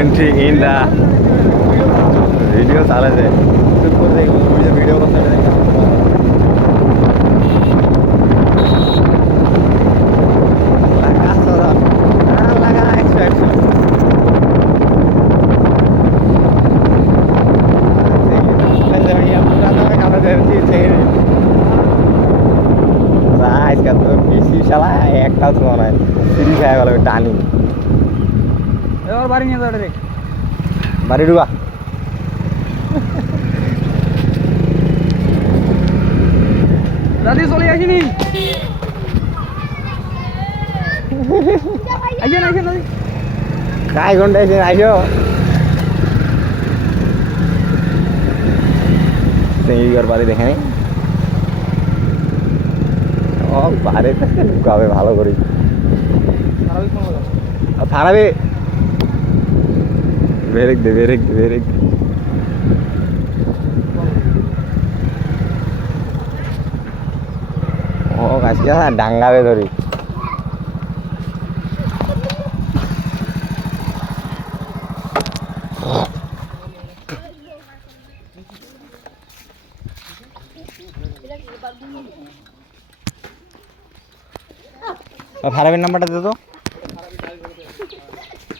entry in the video চালে যায় চুপ করে দেখবো ভিডিও করতে লাগা 100 আজকাল তো বেশি শালা একটাও তো নয় সিঁড়ি খাওয়া গেল টানি এবার বাড়ি নিয়ে যাবে রে বাড়ি ঢুকা দাদি চলে আসিনি আইসেন আইসেন দাদি কাই ঘন্টা এসে আইসো সিঙ্গিগর বাড়ি দেখে নি ও বাড়ি থেকে ঢুকাবে ভালো করে থানাবে বেরেক দে বেরেক দে বেরেক ও আজকে ডাঙ্গাবে ধরি ফারাবের নাম্বারটা দে তো